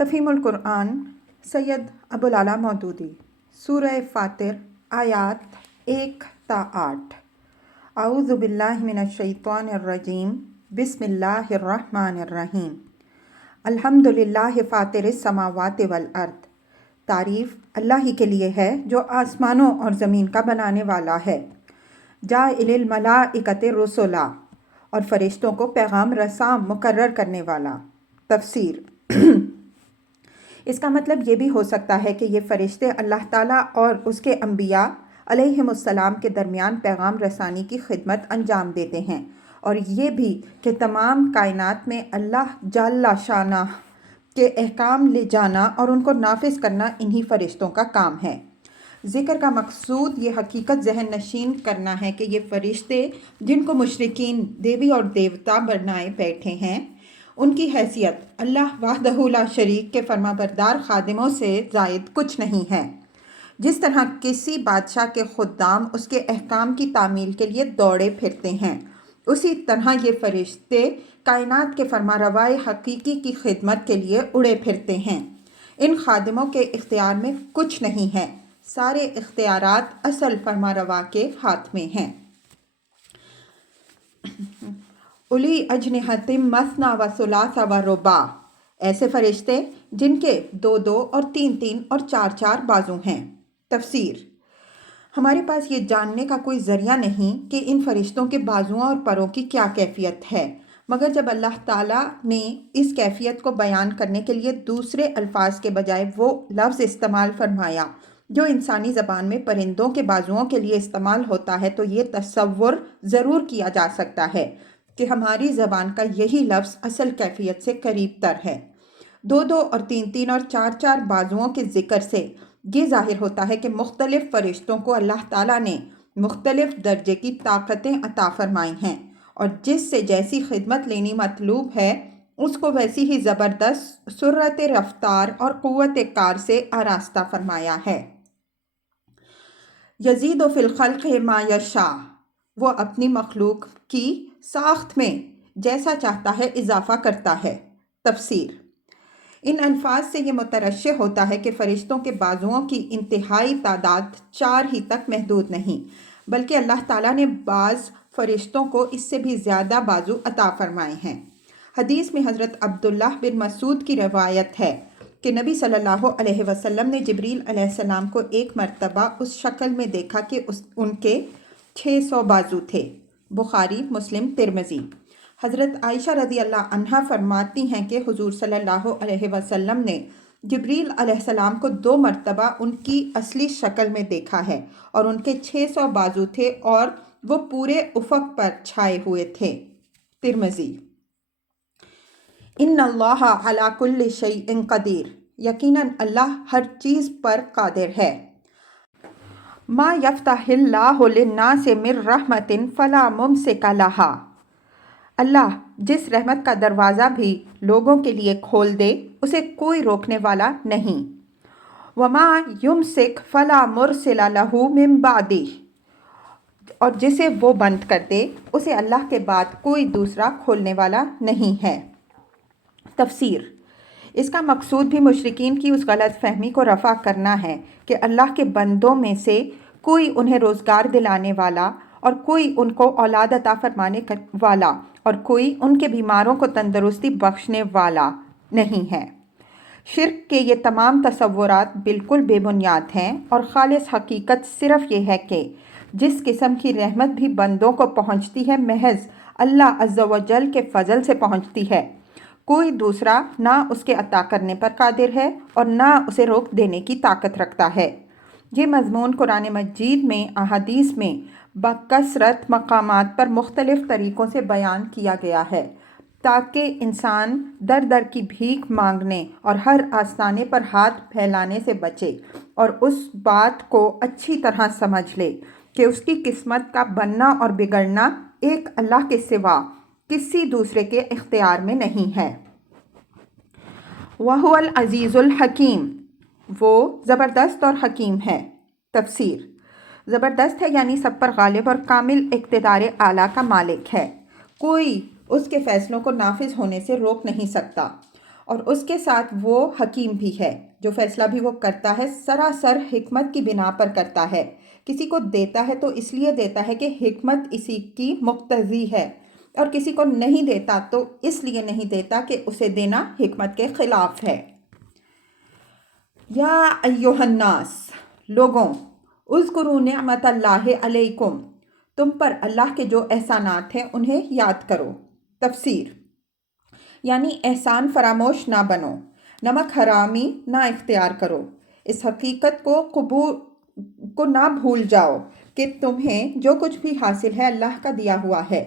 تفہیم القرآن سید ابوالعلا مودودی سورہ فاطر آیات 1 تا 8۔ اعوذ باللہ من الشیطان الرجیم بسم اللہ الرحمن الرحیم۔ الحمد للہ فاطر السماوات والارض، تعریف اللہ ہی کے لیے ہے جو آسمانوں اور زمین کا بنانے والا ہے۔ جاعل الملائکۃ رسلا، اور فرشتوں کو پیغام رساں مقرر کرنے والا۔ تفسیر اس کا مطلب یہ بھی ہو سکتا ہے کہ یہ فرشتے اللہ تعالیٰ اور اس کے انبیاء علیہم السلام کے درمیان پیغام رسانی کی خدمت انجام دیتے ہیں، اور یہ بھی کہ تمام کائنات میں اللہ جل شانہ کے احکام لے جانا اور ان کو نافذ کرنا انہی فرشتوں کا کام ہے۔ ذکر کا مقصود یہ حقیقت ذہن نشین کرنا ہے کہ یہ فرشتے جن کو مشرکین دیوی اور دیوتا بنائے بیٹھے ہیں، ان کی حیثیت اللہ وحدہ لا شریک کے فرما بردار خادموں سے زائد کچھ نہیں ہے۔ جس طرح کسی بادشاہ کے خدام اس کے احکام کی تعمیل کے لیے دوڑے پھرتے ہیں، اسی طرح یہ فرشتے کائنات کے فرما روائے حقیقی کی خدمت کے لیے اڑے پھرتے ہیں۔ ان خادموں کے اختیار میں کچھ نہیں ہے، سارے اختیارات اصل فرما روا کے ہاتھ میں ہیں۔ اُولی اجنحۃ مثنی و ثلاث و رباع، ایسے فرشتے جن کے 2 اور 3 اور 4 بازو ہیں۔ تفسیر ہمارے پاس یہ جاننے کا کوئی ذریعہ نہیں کہ ان فرشتوں کے بازوؤں اور پروں کی کیا کیفیت ہے، مگر جب اللہ تعالیٰ نے اس کیفیت کو بیان کرنے کے لیے دوسرے الفاظ کے بجائے وہ لفظ استعمال فرمایا جو انسانی زبان میں پرندوں کے بازوؤں کے لیے استعمال ہوتا ہے، تو یہ تصور ضرور کیا جا سکتا ہے کہ ہماری زبان کا یہی لفظ اصل کیفیت سے قریب تر ہے۔ 2 اور 3 اور 4 بازوؤں کے ذکر سے یہ ظاہر ہوتا ہے کہ مختلف فرشتوں کو اللہ تعالیٰ نے مختلف درجے کی طاقتیں عطا فرمائی ہیں، اور جس سے جیسی خدمت لینی مطلوب ہے اس کو ویسی ہی زبردست سرعت رفتار اور قوت کار سے آراستہ فرمایا ہے۔ یزید فی الخلق ما یشاء، وہ اپنی مخلوق کی ساخت میں جیسا چاہتا ہے اضافہ کرتا ہے۔ تفسیر ان الفاظ سے یہ مترشح ہوتا ہے کہ فرشتوں کے بازوؤں کی انتہائی تعداد 4 ہی تک محدود نہیں، بلکہ اللہ تعالیٰ نے بعض فرشتوں کو اس سے بھی زیادہ بازو عطا فرمائے ہیں۔ حدیث میں حضرت عبداللہ بن مسعود کی روایت ہے کہ نبی صلی اللہ علیہ وسلم نے جبریل علیہ السلام کو ایک مرتبہ اس شکل میں دیکھا کہ ان کے 600 بازو تھے۔ بخاری، مسلم، ترمذی۔ حضرت عائشہ رضی اللہ عنہا فرماتی ہیں کہ حضور صلی اللہ علیہ وسلم نے جبریل علیہ السلام کو 2 مرتبہ ان کی اصلی شکل میں دیکھا ہے، اور ان کے 600 بازو تھے اور وہ پورے افق پر چھائے ہوئے تھے۔ ترمذی۔ ان اللہ علی کل شیء قدیر، یقیناً اللہ ہر چیز پر قادر ہے۔ ما یفتح اللہ للناس من رحمت فلا ممسک لہا، اللہ جس رحمت کا دروازہ بھی لوگوں کے لیے کھول دے اسے کوئی روکنے والا نہیں۔ وما یمسک فلا مرسل لہ من بعدہ، اور جسے وہ بند کر دے اسے اللہ کے بعد کوئی دوسرا کھولنے والا نہیں ہے۔ تفسیر اس کا مقصود بھی مشرکین کی اس غلط فہمی کو رفع کرنا ہے کہ اللہ کے بندوں میں سے کوئی انہیں روزگار دلانے والا اور کوئی ان کو اولاد عطا فرمانے والا اور کوئی ان کے بیماروں کو تندرستی بخشنے والا نہیں ہے۔ شرک کے یہ تمام تصورات بالکل بے بنیاد ہیں، اور خالص حقیقت صرف یہ ہے کہ جس قسم کی رحمت بھی بندوں کو پہنچتی ہے محض اللہ عز و جل کے فضل سے پہنچتی ہے، کوئی دوسرا نہ اس کے عطا کرنے پر قادر ہے اور نہ اسے روک دینے کی طاقت رکھتا ہے۔ یہ مضمون قرآن مجید میں احادیث میں بکثرت مقامات پر مختلف طریقوں سے بیان کیا گیا ہے تاکہ انسان در در کی بھیک مانگنے اور ہر آستانے پر ہاتھ پھیلانے سے بچے، اور اس بات کو اچھی طرح سمجھ لے کہ اس کی قسمت کا بننا اور بگڑنا ایک اللہ کے سوا کسی دوسرے کے اختیار میں نہیں ہے۔ وَهُوَ الْعَزِيزُ الْحَكِيمُ، وہ زبردست اور حکیم ہے۔ تفسیر زبردست ہے یعنی سب پر غالب اور کامل اقتدار اعلیٰ کا مالک ہے، کوئی اس کے فیصلوں کو نافذ ہونے سے روک نہیں سکتا، اور اس کے ساتھ وہ حکیم بھی ہے، جو فیصلہ بھی وہ کرتا ہے سراسر حکمت کی بنا پر کرتا ہے۔ کسی کو دیتا ہے تو اس لیے دیتا ہے کہ حکمت اسی کی مقتضی ہے، اور کسی کو نہیں دیتا تو اس لیے نہیں دیتا کہ اسے دینا حکمت کے خلاف ہے۔ یا ایہا الناس، لوگوں، اذکروا نعمت اللہ علیکم، تم پر اللہ کے جو احسانات ہیں انہیں یاد کرو۔ تفسیر، یعنی احسان فراموش نہ بنو، نمک حرامی نہ اختیار کرو، اس حقیقت کو نہ بھول جاؤ کہ تمہیں جو کچھ بھی حاصل ہے اللہ کا دیا ہوا ہے۔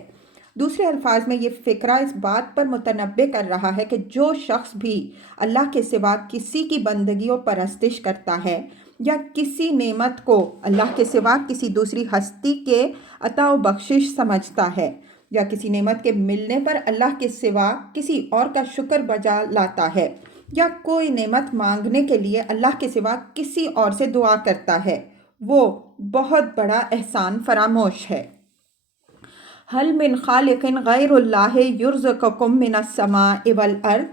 دوسرے الفاظ میں یہ فقرہ اس بات پر متنبع کر رہا ہے کہ جو شخص بھی اللہ کے سوا کسی کی بندگی و پرستش کرتا ہے، یا کسی نعمت کو اللہ کے سوا کسی دوسری ہستی کے عطا و بخشش سمجھتا ہے، یا کسی نعمت کے ملنے پر اللہ کے سوا کسی اور کا شکر بجا لاتا ہے، یا کوئی نعمت مانگنے کے لیے اللہ کے سوا کسی اور سے دعا کرتا ہے، وہ بہت بڑا احسان فراموش ہے۔ حل من خالق غیر اللہ یرزقکم من السماء والارض،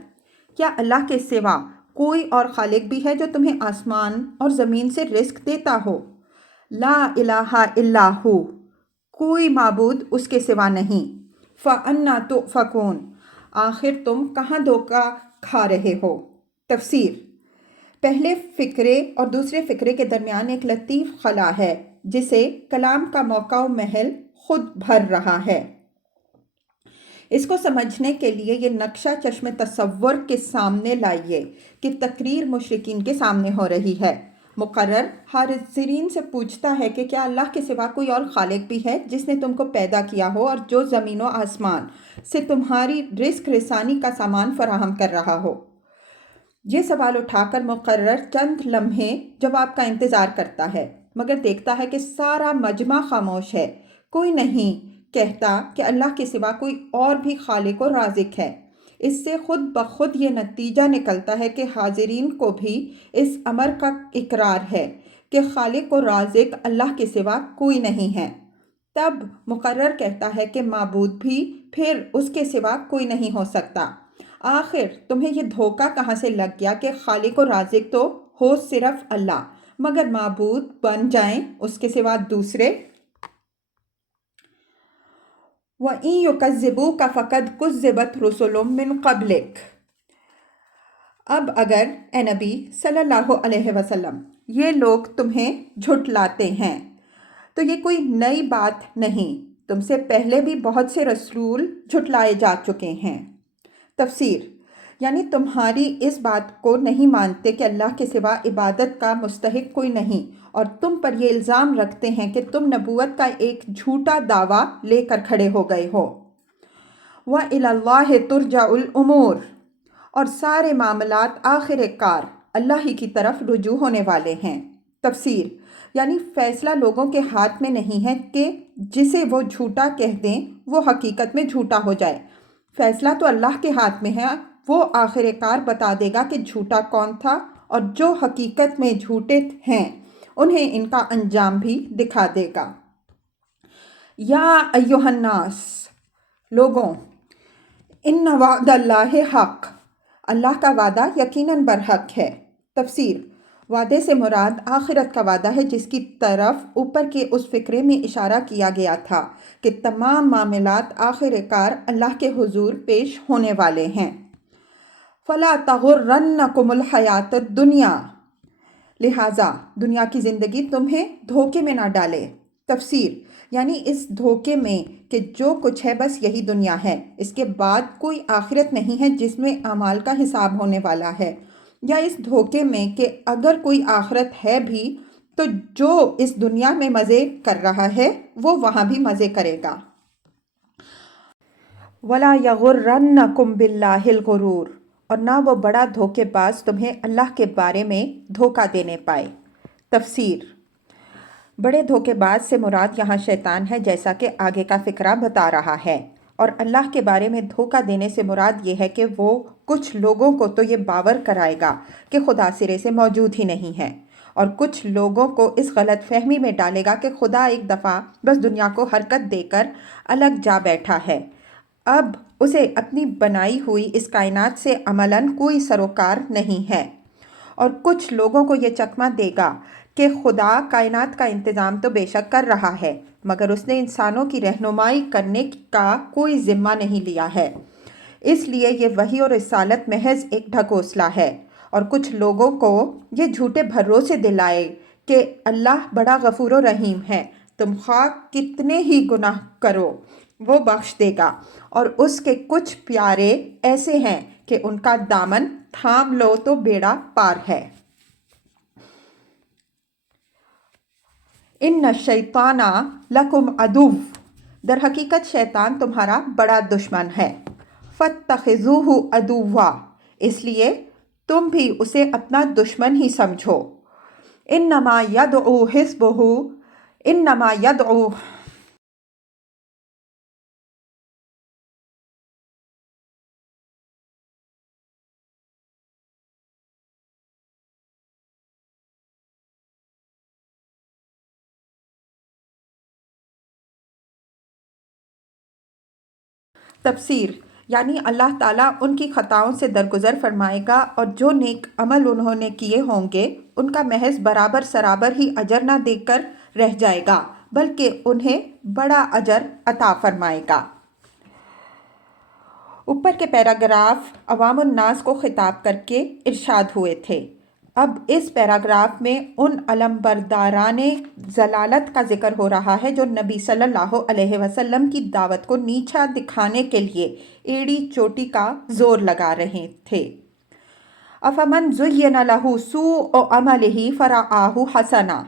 کیا اللہ کے سوا کوئی اور خالق بھی ہے جو تمہیں آسمان اور زمین سے رزق دیتا ہو؟ لا الہ الا ہو، کوئی معبود اس کے سوا نہیں۔ فَأَنَّا تُؤْفَكُونَ، آخر تم کہاں دھوکہ کھا رہے ہو؟ تفسیر، پہلے فقرے اور دوسرے فقرے کے درمیان ایک لطیف خلا ہے جسے کلام کا موقع و محل خود بھر رہا ہے۔ اس کو سمجھنے کے لیے یہ نقشہ چشم تصور کے سامنے لائیے کہ تقریر مشرکین کے سامنے ہو رہی ہے۔ مقرر حاضرین سے پوچھتا ہے کہ کیا اللہ کے سوا کوئی اور خالق بھی ہے جس نے تم کو پیدا کیا ہو اور جو زمین و آسمان سے تمہاری رزق رسانی کا سامان فراہم کر رہا ہو؟ یہ سوال اٹھا کر مقرر چند لمحے جواب کا انتظار کرتا ہے، مگر دیکھتا ہے کہ سارا مجمع خاموش ہے، کوئی نہیں کہتا کہ اللہ کے سوا کوئی اور بھی خالق و رازق ہے۔ اس سے خود بخود یہ نتیجہ نکلتا ہے کہ حاضرین کو بھی اس امر کا اقرار ہے کہ خالق و رازق اللہ کے سوا کوئی نہیں ہے۔ تب مقرر کہتا ہے کہ معبود بھی پھر اس کے سوا کوئی نہیں ہو سکتا۔ آخر تمہیں یہ دھوکہ کہاں سے لگ گیا کہ خالق و رازق تو ہو صرف اللہ، مگر معبود بن جائیں اس کے سوا دوسرے؟ وَإِن يُكَذِّبُوكَ فَقَدْ كُذِّبَتْ رُسُلٌ مِّن قَبْلِكَ، اب اگر اے نبی صلی اللہ علیہ وسلم یہ لوگ تمہیں جھٹلاتے ہیں تو یہ کوئی نئی بات نہیں، تم سے پہلے بھی بہت سے رسول جھٹلائے جا چکے ہیں۔ تفسیر، یعنی تمہاری اس بات کو نہیں مانتے کہ اللہ کے سوا عبادت کا مستحق کوئی نہیں، اور تم پر یہ الزام رکھتے ہیں کہ تم نبوت کا ایک جھوٹا دعویٰ لے کر کھڑے ہو گئے ہو۔ وَإِلَى اللَّهِ تُرْجَعُ الْأُمُورُ، اور سارے معاملات آخر کار اللہ ہی کی طرف رجوع ہونے والے ہیں۔ تفسیر، یعنی فیصلہ لوگوں کے ہاتھ میں نہیں ہے کہ جسے وہ جھوٹا کہہ دیں وہ حقیقت میں جھوٹا ہو جائے، فیصلہ تو اللہ کے ہاتھ میں ہے، وہ آخر کار بتا دے گا کہ جھوٹا کون تھا، اور جو حقیقت میں جھوٹے ہیں انہیں ان کا انجام بھی دکھا دے گا۔ یا ایہا الناس، لوگوں، ان وعد اللہ حق، اللہ کا وعدہ یقیناً برحق ہے۔ تفسیر، وعدے سے مراد آخرت کا وعدہ ہے جس کی طرف اوپر کے اس فقرے میں اشارہ کیا گیا تھا کہ تمام معاملات آخر کار اللہ کے حضور پیش ہونے والے ہیں۔ فَلَا تَغُرَّنَّكُمُ الْحَيَاةُ الدُّنْيَا، لہٰذا دنیا کی زندگی تمہیں دھوکے میں نہ ڈالے۔ تفسیر، یعنی اس دھوکے میں کہ جو کچھ ہے بس یہی دنیا ہے، اس کے بعد کوئی آخرت نہیں ہے جس میں اعمال کا حساب ہونے والا ہے، یا اس دھوکے میں کہ اگر کوئی آخرت ہے بھی تو جو اس دنیا میں مزے کر رہا ہے وہ وہاں بھی مزے کرے گا۔ وَلَا يَغُرَّنَّكُمْ بِاللَّهِ الْغُرُورُ، اور نہ وہ بڑا دھوکے باز تمہیں اللہ کے بارے میں دھوکہ دینے پائے۔ تفسیر، بڑے دھوکے باز سے مراد یہاں شیطان ہے، جیسا کہ آگے کا فقرہ بتا رہا ہے، اور اللہ کے بارے میں دھوکہ دینے سے مراد یہ ہے کہ وہ کچھ لوگوں کو تو یہ باور کرائے گا کہ خدا سرے سے موجود ہی نہیں ہے، اور کچھ لوگوں کو اس غلط فہمی میں ڈالے گا کہ خدا ایک دفعہ بس دنیا کو حرکت دے کر الگ جا بیٹھا ہے، اب اسے اپنی بنائی ہوئی اس کائنات سے عملاً کوئی سروکار نہیں ہے، اور کچھ لوگوں کو یہ چکمہ دے گا کہ خدا کائنات کا انتظام تو بے شک کر رہا ہے، مگر اس نے انسانوں کی رہنمائی کرنے کا کوئی ذمہ نہیں لیا ہے، اس لیے یہ وحی اور رسالت محض ایک ڈھکوسلا ہے۔ اور کچھ لوگوں کو یہ جھوٹے بھروسے دلائے کہ اللہ بڑا غفور و رحیم ہے، تم خواہ کتنے ہی گناہ کرو وہ بخش دے گا، اور اس کے کچھ پیارے ایسے ہیں کہ ان کا دامن تھام لو تو بیڑا پار ہے۔ ان الشیطان لکم عدو، در حقیقت شیطان تمہارا بڑا دشمن ہے۔ فاتخذوہ عدوا، اس لیے تم بھی اسے اپنا دشمن ہی سمجھو۔ انما یدعو حزبہ، انما یدعو تفسیر، یعنی اللہ تعالیٰ ان کی خطاؤں سے درگزر فرمائے گا، اور جو نیک عمل انہوں نے کیے ہوں گے ان کا محض برابر سرابر ہی اجر نہ دے کر رہ جائے گا، بلکہ انہیں بڑا اجر عطا فرمائے گا۔ اوپر کے پیراگراف عوام الناس کو خطاب کر کے ارشاد ہوئے تھے۔ اب اس پیراگراف میں ان علمبرداران ضلالت کا ذکر ہو رہا ہے جو نبی صلی اللہ علیہ وسلم کی دعوت کو نیچا دکھانے کے لیے ایڑی چوٹی کا زور لگا رہے تھے۔ افمن زین لہ سوء عملہ فرآہ حسنا،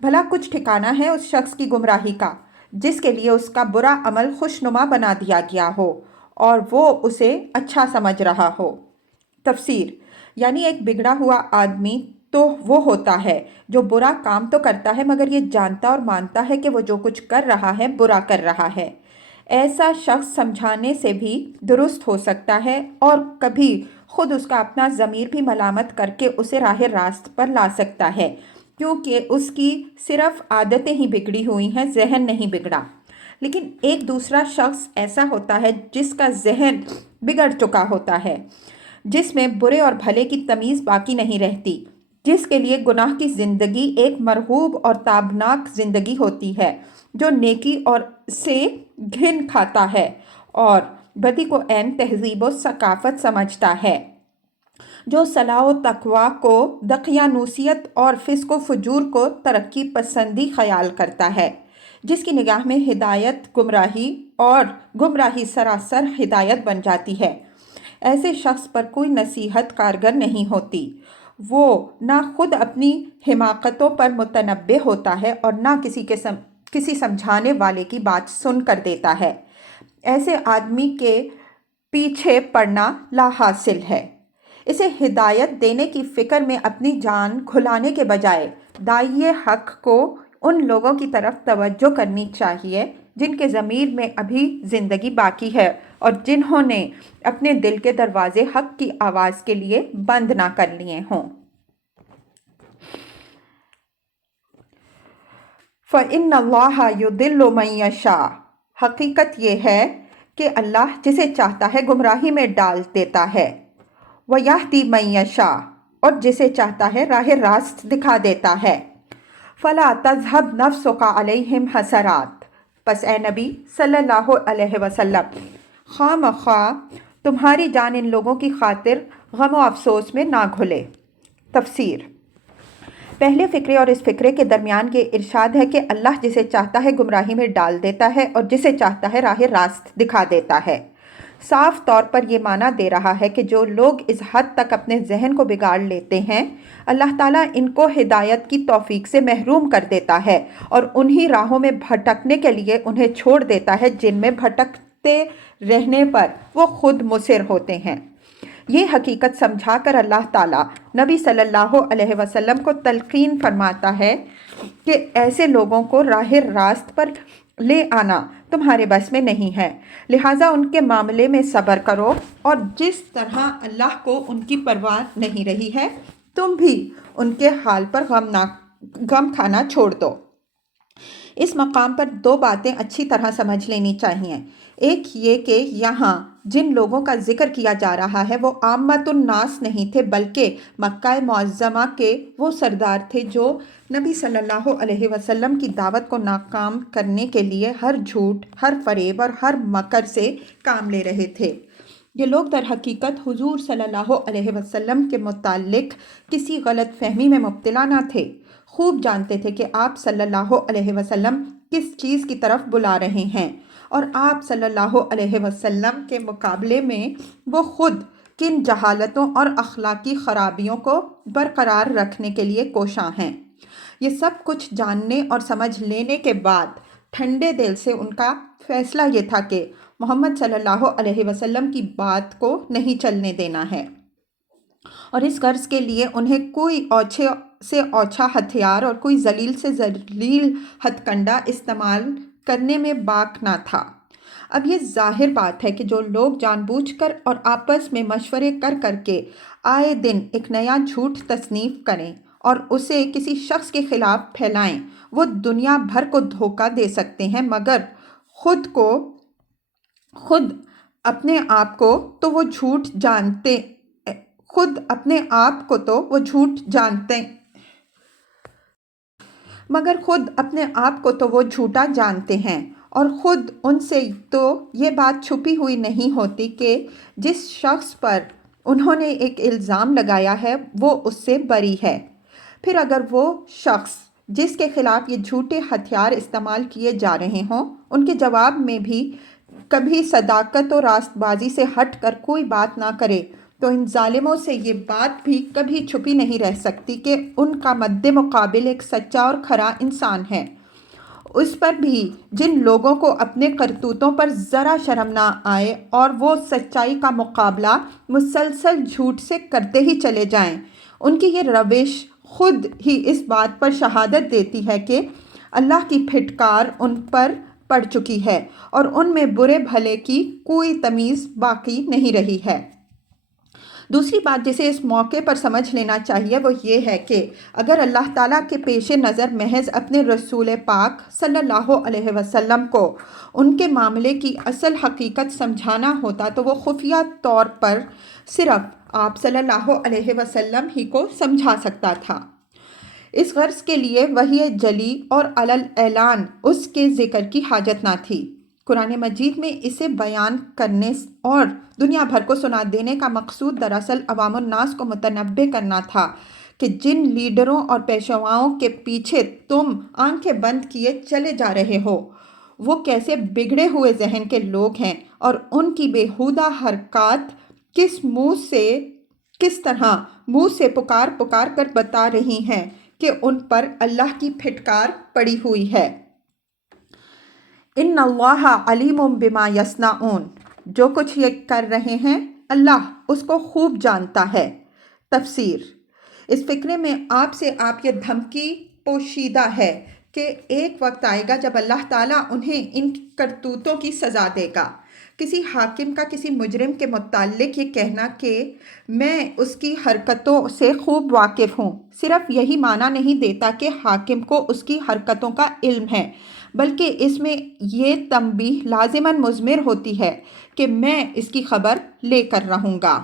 بھلا کچھ ٹھکانہ ہے اس شخص کی گمراہی کا جس کے لیے اس کا برا عمل خوشنما بنا دیا گیا ہو اور وہ اسے اچھا سمجھ رہا ہو۔ تفسیر، یعنی ایک بگڑا ہوا آدمی تو وہ ہوتا ہے جو برا کام تو کرتا ہے مگر یہ جانتا اور مانتا ہے کہ وہ جو کچھ کر رہا ہے برا کر رہا ہے۔ ایسا شخص سمجھانے سے بھی درست ہو سکتا ہے اور کبھی خود اس کا اپنا ضمیر بھی ملامت کر کے اسے راہ راست پر لا سکتا ہے، کیونکہ اس کی صرف عادتیں ہی بگڑی ہوئی ہیں، ذہن نہیں بگڑا۔ لیکن ایک دوسرا شخص ایسا ہوتا ہے جس کا ذہن بگڑ چکا ہوتا ہے، جس میں برے اور بھلے کی تمیز باقی نہیں رہتی، جس کے لیے گناہ کی زندگی ایک مرغوب اور تابناک زندگی ہوتی ہے، جو نیکی اور سے گھن کھاتا ہے اور بدی کو عین تہذیب و ثقافت سمجھتا ہے، جو صلاح و تقویٰ کو دقیانوسیت اور فسق و فجور کو ترقی پسندی خیال کرتا ہے، جس کی نگاہ میں ہدایت گمراہی اور گمراہی سراسر ہدایت بن جاتی ہے۔ ایسے شخص پر کوئی نصیحت کارگر نہیں ہوتی، وہ نہ خود اپنی حماقتوں پر متنبہ ہوتا ہے اور نہ کسی سمجھانے والے کی بات سن کر دیتا ہے۔ ایسے آدمی کے پیچھے پڑنا لا حاصل ہے۔ اسے ہدایت دینے کی فکر میں اپنی جان کھلانے کے بجائے داعی حق کو ان لوگوں کی طرف توجہ کرنی چاہیے جن کے ضمیر میں ابھی زندگی باقی ہے اور جنہوں نے اپنے دل کے دروازے حق کی آواز کے لیے بند نہ کر لیے ہوں۔ فَإِنَّ اللَّهَ يُضِلُّ مَن يَشَاءُ، حقیقت یہ ہے کہ اللہ جسے چاہتا ہے گمراہی میں ڈال دیتا ہے، وَيَهْدِي مَن يَشَاءُ، اور جسے چاہتا ہے راہ راست دکھا دیتا ہے۔ فَلَا تَذْهَبْ نَفْسُكَ عَلَيْهِمْ حَسَرَاتٍ، پس اے نبی صلی اللہ علیہ وسلم، خواہ مخواہ تمہاری جان ان لوگوں کی خاطر غم و افسوس میں نہ گھلے۔ تفسیر، پہلے فقرے اور اس فقرے کے درمیان یہ ارشاد ہے کہ اللہ جسے چاہتا ہے گمراہی میں ڈال دیتا ہے اور جسے چاہتا ہے راہ راست دکھا دیتا ہے۔ صاف طور پر یہ معنی دے رہا ہے کہ جو لوگ اس حد تک اپنے ذہن کو بگاڑ لیتے ہیں، اللہ تعالیٰ ان کو ہدایت کی توفیق سے محروم کر دیتا ہے اور انہی راہوں میں بھٹکنے کے لیے انہیں چھوڑ دیتا ہے جن میں بھٹکتے رہنے پر وہ خود مصر ہوتے ہیں۔ یہ حقیقت سمجھا کر اللہ تعالیٰ نبی صلی اللہ علیہ وسلم کو تلقین فرماتا ہے کہ ایسے لوگوں کو راہ راست پر لے آنا تمہارے بس میں نہیں ہے، لہٰذا ان کے معاملے میں صبر کرو، اور جس طرح اللہ کو ان کی پرواہ نہیں رہی ہے تم بھی ان کے حال پر غم کھانا چھوڑ دو۔ اس مقام پر دو باتیں اچھی طرح سمجھ لینی چاہیے۔ ایک یہ کہ یہاں جن لوگوں کا ذکر کیا جا رہا ہے وہ عامت الناس نہیں تھے، بلکہ مکہ معظمہ کے وہ سردار تھے جو نبی صلی اللہ علیہ وسلم کی دعوت کو ناکام کرنے کے لیے ہر جھوٹ، ہر فریب اور ہر مکر سے کام لے رہے تھے۔ یہ لوگ در حقیقت حضور صلی اللہ علیہ وسلم کے متعلق کسی غلط فہمی میں مبتلا نہ تھے، خوب جانتے تھے کہ آپ صلی اللہ علیہ وسلم کس چیز کی طرف بلا رہے ہیں، اور آپ صلی اللہ علیہ وسلم کے مقابلے میں وہ خود کن جہالتوں اور اخلاقی خرابیوں کو برقرار رکھنے کے لیے کوشاں ہیں۔ یہ سب کچھ جاننے اور سمجھ لینے کے بعد ٹھنڈے دل سے ان کا فیصلہ یہ تھا کہ محمد صلی اللہ علیہ وسلم کی بات کو نہیں چلنے دینا ہے، اور اس غرض کے لیے انہیں کوئی اوچھے سے اوچھا ہتھیار اور کوئی ذلیل سے ذلیل ہتھ کنڈا استعمال کرنے میں باک نہ تھا۔ اب یہ ظاہر بات ہے کہ جو لوگ جان بوجھ کر اور آپس میں مشورے کر کر کے آئے دن ایک نیا جھوٹ تصنیف کریں اور اسے کسی شخص کے خلاف پھیلائیں، وہ دنیا بھر کو دھوکہ دے سکتے ہیں، مگر خود اپنے آپ کو تو وہ جھوٹ جانتے جھوٹا جانتے ہیں، اور خود ان سے تو یہ بات چھپی ہوئی نہیں ہوتی کہ جس شخص پر انہوں نے ایک الزام لگایا ہے وہ اس سے بری ہے۔ پھر اگر وہ شخص جس کے خلاف یہ جھوٹے ہتھیار استعمال کیے جا رہے ہوں ان کے جواب میں بھی کبھی صداقت و راست بازی سے ہٹ کر کوئی بات نہ کرے، تو ان ظالموں سے یہ بات بھی کبھی چھپی نہیں رہ سکتی کہ ان کا مد مقابل ایک سچا اور کھرا انسان ہے۔ اس پر بھی جن لوگوں کو اپنے کرتوتوں پر ذرا شرم نہ آئے اور وہ سچائی کا مقابلہ مسلسل جھوٹ سے کرتے ہی چلے جائیں، ان کی یہ روش خود ہی اس بات پر شہادت دیتی ہے کہ اللہ کی پھٹکار ان پر پڑ چکی ہے اور ان میں برے بھلے کی کوئی تمیز باقی نہیں رہی ہے۔ دوسری بات جسے اس موقع پر سمجھ لینا چاہیے وہ یہ ہے کہ اگر اللہ تعالیٰ کے پیش نظر محض اپنے رسول پاک صلی اللہ علیہ وسلم کو ان کے معاملے کی اصل حقیقت سمجھانا ہوتا تو وہ خفیہ طور پر صرف آپ صلی اللہ علیہ وسلم ہی کو سمجھا سکتا تھا۔ اس غرض کے لیے وحی جلی اور علی الاعلان اس کے ذکر کی حاجت نہ تھی۔ قرآن مجید میں اسے بیان کرنے اور دنیا بھر کو سنا دینے کا مقصود دراصل عوام الناس کو متنبہ کرنا تھا کہ جن لیڈروں اور پیشواؤں کے پیچھے تم آنکھیں بند کیے چلے جا رہے ہو وہ کیسے بگڑے ہوئے ذہن کے لوگ ہیں، اور ان کی بیہودہ حرکات کس طرح منہ سے پکار کر بتا رہی ہیں کہ ان پر اللہ کی پھٹکار پڑی ہوئی ہے۔ ان اللہ علیم بما یصنعون، جو کچھ یہ کر رہے ہیں اللہ اس کو خوب جانتا ہے۔ تفسیر: اس فقرے میں آپ یہ دھمکی پوشیدہ ہے کہ ایک وقت آئے گا جب اللہ تعالیٰ انہیں ان کرتوتوں کی سزا دے گا۔ کسی حاکم کا کسی مجرم کے متعلق یہ کہنا کہ میں اس کی حرکتوں سے خوب واقف ہوں صرف یہی معنی نہیں دیتا کہ حاکم کو اس کی حرکتوں کا علم ہے، بلکہ اس میں یہ تنبیہ لازماً مضمر ہوتی ہے کہ میں اس کی خبر لے کر رہوں گا۔